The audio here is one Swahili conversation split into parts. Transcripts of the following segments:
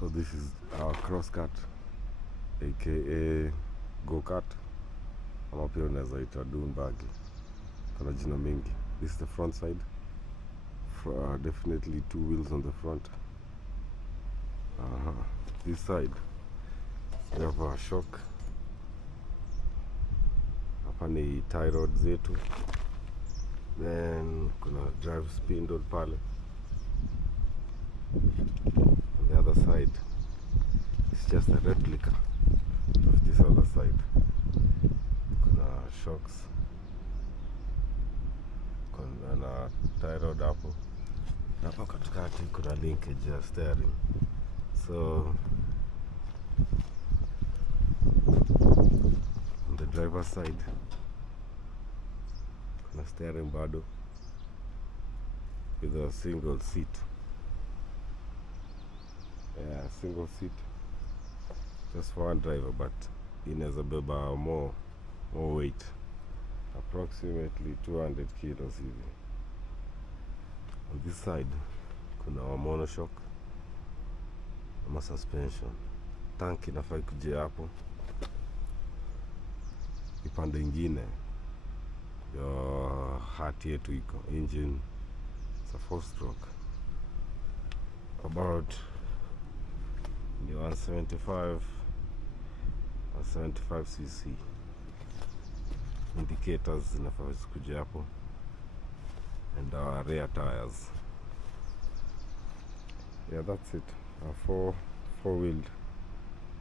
So this is our cross kart, aka go kart, ama pia unaweza ita Buggy. Kuna jina mingi. This is the front side. Definitely 2 wheels on the front. This side we have a shock. Hapa ni tie rod zetu. Then kuna drive spindle pale. On the other side it's just a replica of this other side. Kuna shocks, kuna tie rod hapo. Hapa katikati kuna linkage ya steering. So on the driver's side kuna steering bado with a single seat. Single seat just for one driver, but inaweza beba more weight, approximately 200 kilos hivi. On this side kuna monoshock ama suspension. Tank inafaa kuje hapo. Ipande ingine ya hati yetu iko engine. It's a 4-stroke about 175 cc. Indicators zinafaa kuja hapo, and our rear tires. Yeah, that's it. A 4-wheeled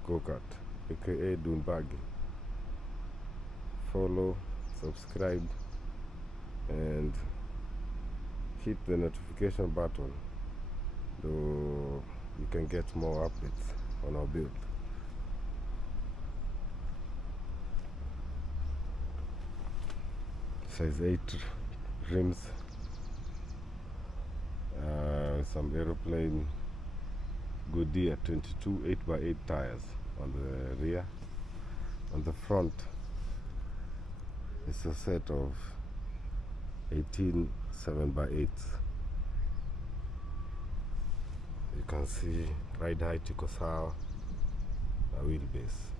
go-kart, aka Buggy. Follow, subscribe, and hit the notification button so you can get more updates on our build. Size 8 rims, some aeroplane Goodyear 22 8x8 tires on the rear. On the front it's a set of 18 7x8s. You can see ride height iko sawa na wheelbase.